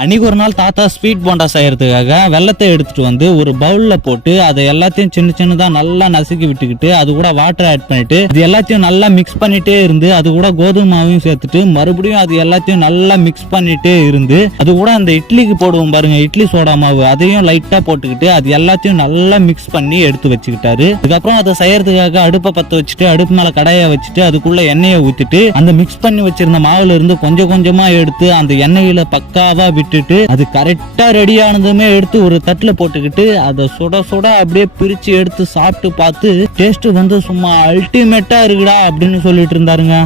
அன்னைக்கு ஒரு நாள் தாத்தா ஸ்வீட் போண்டா செய்யறதுக்காக வெள்ளத்தை எடுத்துட்டு வந்து ஒரு பவுல்ல போட்டு அதை எல்லாத்தையும் சின்ன சின்னதா நல்லா நசுக்கி விட்டுக்கிட்டு அது கூட வாட்டர் ஆட் பண்ணிட்டு இது எல்லாத்தையும் நல்லா மிக்ஸ் பண்ணிட்டே இருந்து அது கூட கோதுமை மாவையும் சேர்த்துட்டு மறுபடியும் அது எல்லாத்தையும் நல்லா மிக்ஸ் பண்ணிட்டே இருந்து அது கூட அந்த இட்லிக்கு போடுவோம் பாருங்க, இட்லி சோடா மாவு, அதையும் லைட்டா போட்டுக்கிட்டு அது எல்லாத்தையும் நல்லா மிக்ஸ் பண்ணி எடுத்து வச்சுக்கிட்டாரு. அதுக்கப்புறம் அதை செய்யறதுக்காக அடுப்பை பத்த வச்சுட்டு அடுப்பு மேல கடாயை வச்சுட்டு அதுக்குள்ள எண்ணெயை ஊத்திட்டு அந்த மிக்ஸ் பண்ணி வச்சிருந்த மாவுல இருந்து கொஞ்சம் கொஞ்சமா எடுத்து அந்த எண்ணெயில பக்காவா விட்டுட்டு அது கரெக்டா ரெடி ஆனதுமே எடுத்து ஒரு தட்டுல போட்டுக்கிட்டு அதை சுட சுட அப்படியே பிரிச்சு எடுத்து சாப்பிட்டு பார்த்து டேஸ்ட் வந்து சும்மா அல்டிமேட்டா இருக்குடா அப்படின்னு சொல்லிட்டு இருந்தாருங்க.